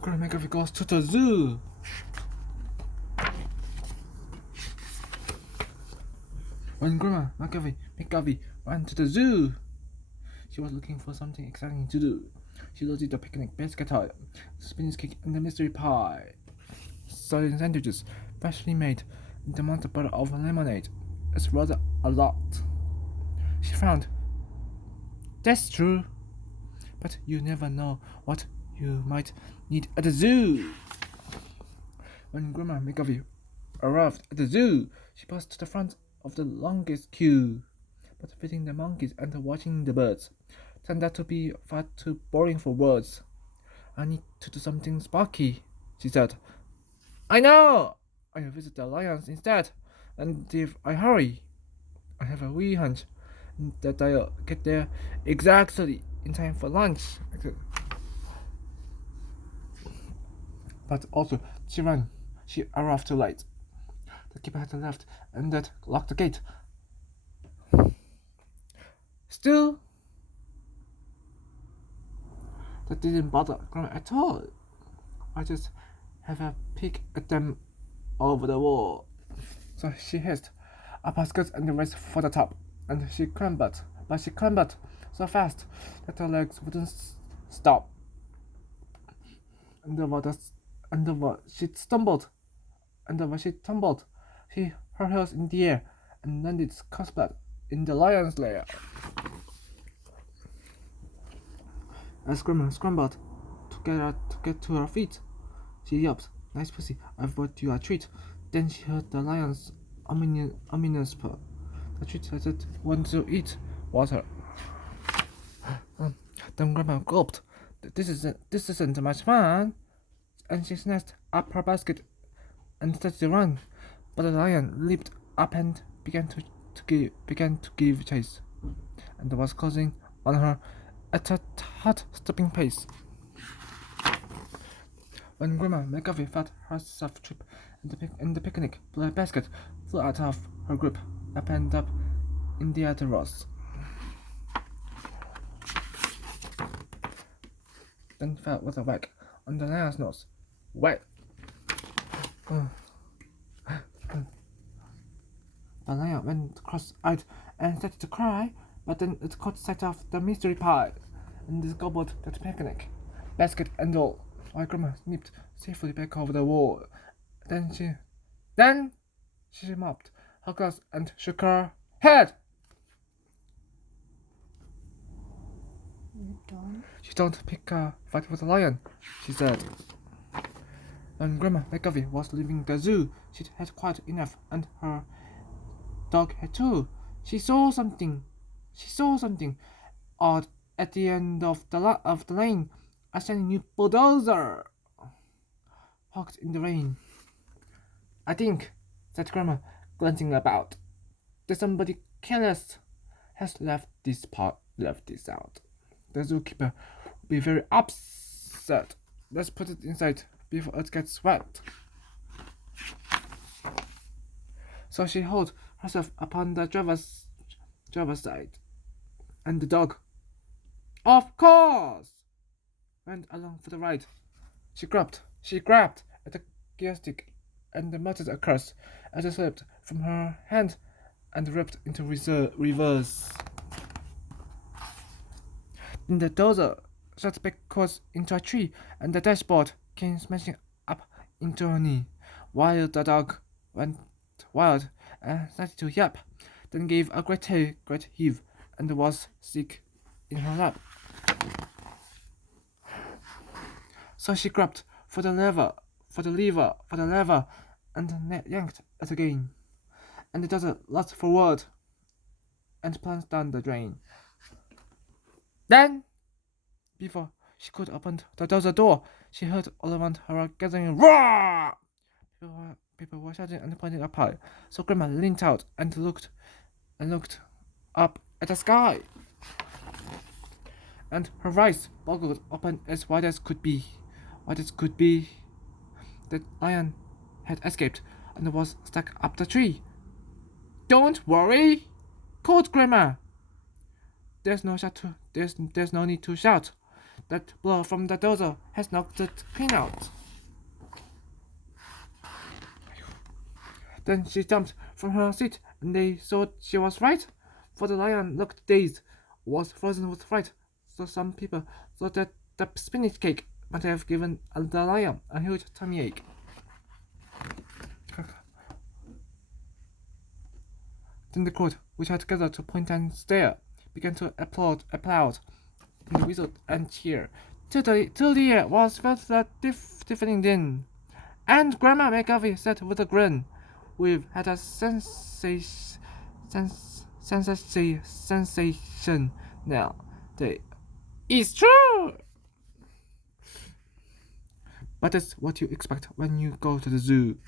Grandma McGarvey goes to the zoo. When Grandma McGarvey ran to the zoo, she was looking for something exciting to do. She loaded the picnic basket, the spinach cake, and the mystery pie. Sardine sandwiches, freshly made, and the monster bottle of lemonade. It's rather a lot. She frowned. That's true, but you never know what you might need at the zoo. When Grandma McGarvey arrived at the zoo, she passed to the front of the longest queue. But feeding the monkeys and watching the birds turned out to be far too boring for words. I need to do something sparky, she said. I know! I'll visit the lions instead, and if I hurry, I have a wee hunch that I'll get there exactly in time for lunch. But also, she ran. She arrived too late. The keeper had left, and that locked the gate. Still, that didn't bother Grandma at all. I just have a peek at them over the wall. So she hissed up her skirts and raced for the top, and she clambered so fast that her legs wouldn't stop. She tumbled, her heels in the air and landed splat in the lion's lair. As Grandma scrambled to get to her feet, she yelped, "Nice pussy, I've brought you a treat." Then she heard the lion's ominous purr. The treat said, "Want to eat water?" Then Grandma gulped. This isn't much fun." And she snatched up her basket and started to run. But the lion leaped up and began to give chase, and was closing on her at a hot-stepping pace. When Grandma McGarvey felt herself trip, and the picnic basket flew out of her grip, up and up in the other rows. Then fell with a whack on the lion's nose. Whack! The lion went cross-eyed and started to cry, but then it caught sight of the mystery pie, and it gobbled that picnic basket and all, while Grandma snipped safely back over the wall. Then she mopped her glass and shook her head. You don't? "You don't pick a fight with a lion," she said. When Grandma McGarvey was leaving the zoo, she'd had quite enough, and her dog had too. She saw something odd at the end of the lane. A shiny new bulldozer parked in the rain. "I think," said Grandma, glancing about, "that somebody careless has left this out. The zookeeper will be very upset. Let's put it inside before it gets wet." So she hauled herself upon the driver's side, and the dog, of course, went along for the ride. She grabbed at the gear stick and muttered a curse as it slipped from her hand and ripped into reverse. Then the dozer shot backwards into a tree, and the dashboard came smashing up into her knee, while the dog went wild and started to yap, then gave a great heave, and was sick in her lap. So she grabbed for the lever, and yanked it again, and the dozer lost for word and plunged down the drain. Then, before she could open the dozer door, she heard all around her a gathering roar. People were shouting and pointing up high. So Grandma leaned out and looked up at the sky, and her eyes boggled open as wide as could be. The lion had escaped and was stuck up the tree. "Don't worry," called Grandma. There's no need to shout. that blow from the dozer has knocked it clean out. Then she jumped from her seat, and they thought she was right, for the lion looked dazed, was frozen with fright, so some people thought that the spinach cake might have given the lion a huge tummy ache. Then the crowd, which had gathered to point and stare, began to applaud, and whistle and cheer, till the air was filled with a deafening din. And Grandma McGarvey said with a grin, "We've had a sensation now. It's true!" But that's what you expect when you go to the zoo.